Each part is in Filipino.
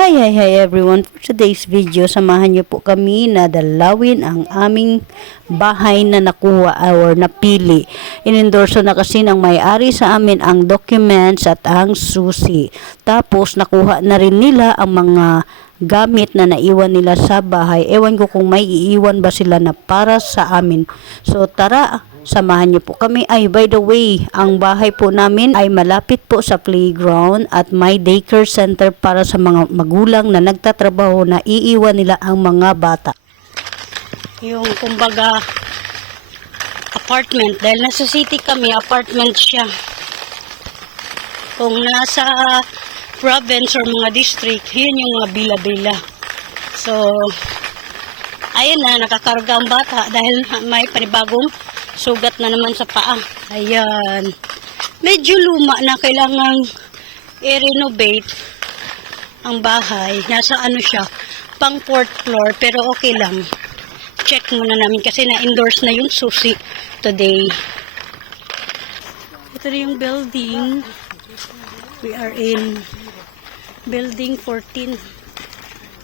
Hi everyone. For today's video, samahan niyo po kami na dalawin ang aming bahay na nakuha or napili. Inendorso na kasi ng may-ari sa amin ang documents at ang susi. Tapos nakuha na rin nila ang mga gamit na naiwan nila sa bahay. Ewan ko kung may iiwan ba sila na para sa amin. So tara, samahan niyo po kami. Ay, by the way, ang bahay po namin ay malapit po sa playground at may daycare center para sa mga magulang na nagtatrabaho na iiwan nila ang mga bata. Yung kumbaga apartment, dahil nasa city kami, apartment siya. Kung nasa province or mga district, yun yung mga bila-bila. So, ayun na, nakakarga ang bata dahil may panibagong sugat na naman sa paa. Ayan. Medyo luma na, kailangang i-renovate ang bahay. Nasa ano siya, pang 4th floor, pero okay lang. Check muna namin kasi na-endorse na yung susi today. Ito na yung building. We are in building 14.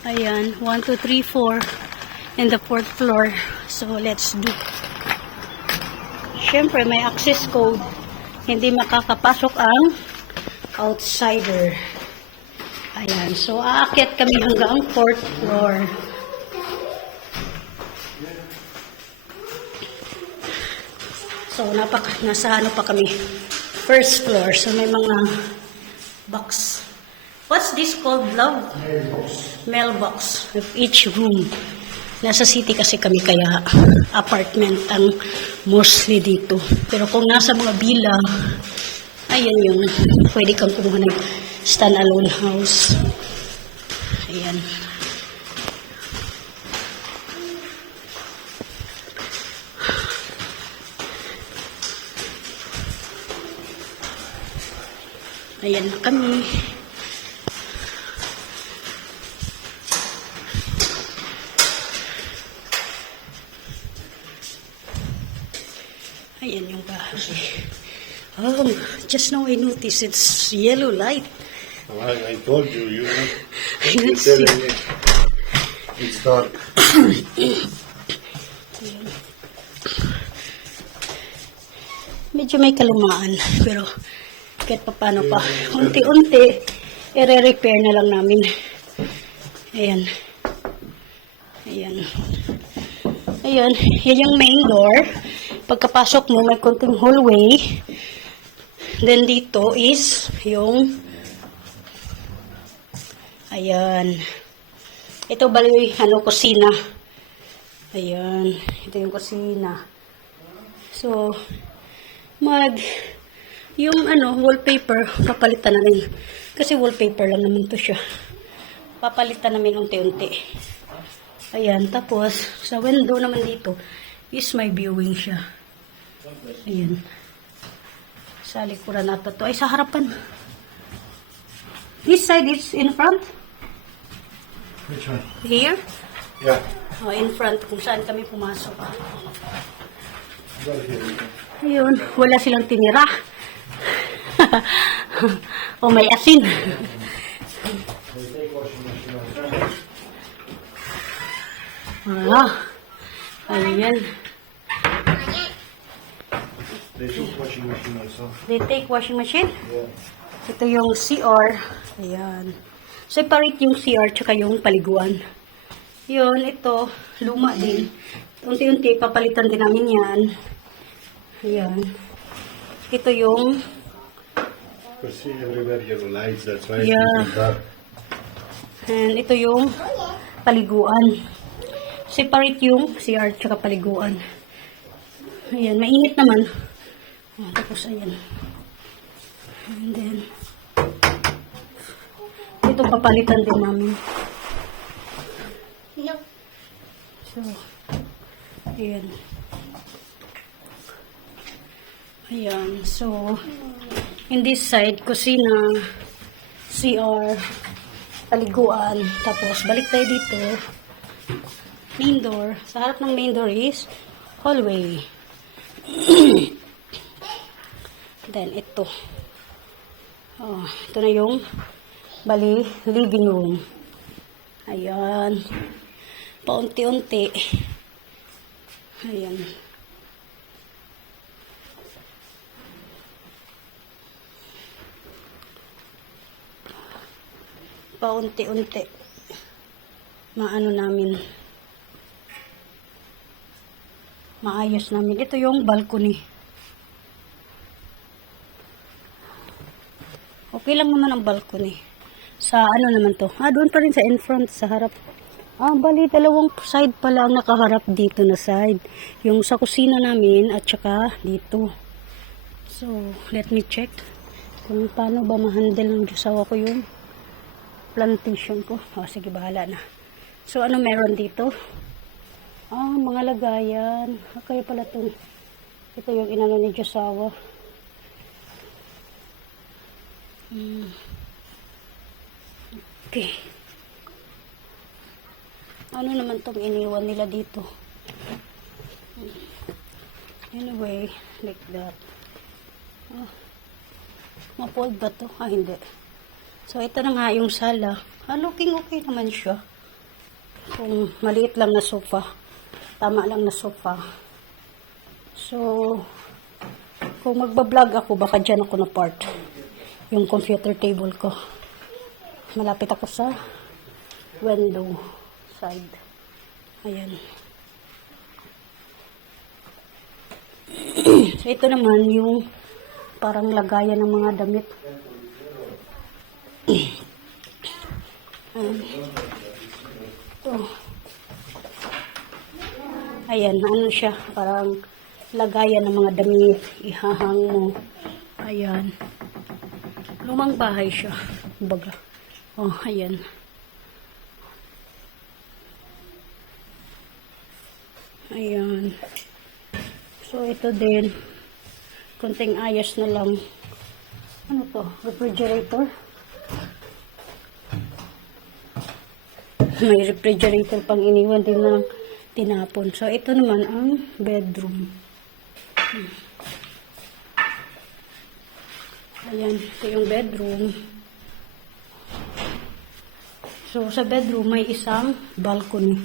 Ayan, 1, 2, 3, 4 in the 4th floor. So, let's do. Siyempre, may access code. Hindi makakapasok ang outsider. Ayan. So, aakyat kami hanggang 4th floor. So, nasa ano pa kami? 1st floor. So, may mga box. What's this called, love? Mailbox. Mailbox of each room. Nasa city kasi kami, kaya apartment ang mostly dito. Pero kung nasa mga bila, ayan yung pwede kang kumuha ng stand-alone house. Ayan. Ayan na kami. Ayan yung bahay. Oh, just now I noticed it's yellow light. Well, I told you, you know. I You're don't see. telling me it's dark. Medyo may kalumaan, pero kahit pa paano pa, unti-unti, i-repair na lang namin. Ayan. Ayan. Ayan, yan yung main door. Pagkapasok mo, may konting hallway. Then dito is yung ayan. Ito bali ano, kusina. Ayan, ito yung kusina. So, yung ano, wallpaper, papalitan na rin. Kasi wallpaper lang naman to siya. Papalitan namin unti-unti. Ayan, tapos sa window naman dito is may viewing siya. Ayan. Sa likuran ata to. Ay, sa harapan. This side is in front. Which one? Here. Yeah. Oh, in front. Kung saan kami pumasok. Well, here we go. Ayun. Wala silang tinira. O may asin. Ayan. They took washing machine also. They take washing machine. Yeah. Ito yung CR. Ayan. Separate yung CR tsaka yung paliguan. Yun, ito, luma din. Unti-unti, papalitan din namin yan. Ayan. Ito yung You see everywhere yellow lights, that's why Yeah. it's dark. and ito yung paliguan. Separate yung CR tsaka paliguan. Ayan, mainit naman. Tapos ayan. And then, ito papalitan din namin. So, ayan. Ayan. So, in this side, kusina, CR, paliguan. Tapos, balik tayo dito. Main door. Sa harap ng main door is hallway. Then, ito. Oh, ito na yung bali, living room. Ayan. Paunti-unti. Ayan. Paunti-unti. Maano namin. Maayos namin. Ito yung balcony. Okay lang naman ang balcony. Sa ano naman to? Doon pa rin sa in front, sa harap. Bali, dalawang side pala ang nakaharap dito na side. Yung sa kusina namin at saka dito. So, let me check kung paano ba ma-handle ng Diyosawa ko yung plantation ko. Sige, bahala na. So, ano meron dito? Mga lagayan. Kaya pala itong, ito yung inano ni Diyosawa. Okay. Ano naman tong iniwan nila dito? Anyway, like that. Mapold ba to? Hindi. So, ito na nga yung sala. Looking okay naman siya. Kung maliit lang na sofa. Tama lang na sofa. So, kung magbablog ako, baka dyan ako na part. Yung computer table ko. Malapit ako sa window side. Ayan. So, ito naman yung parang lagayan ng mga damit. Ito. Ayan, ano siya? Parang lagayan ng mga damit. Ihahang mo. Ayan. Lumang bahay siya. Baga. Ayan. Ayan. So, ito din. Konting ayos na lang. Ano to? Refrigerator? May refrigerator pang iniwan din ng tinapon. So, ito naman ang bedroom. Ayan. Ito yung bedroom. So, sa bedroom may isang balcony.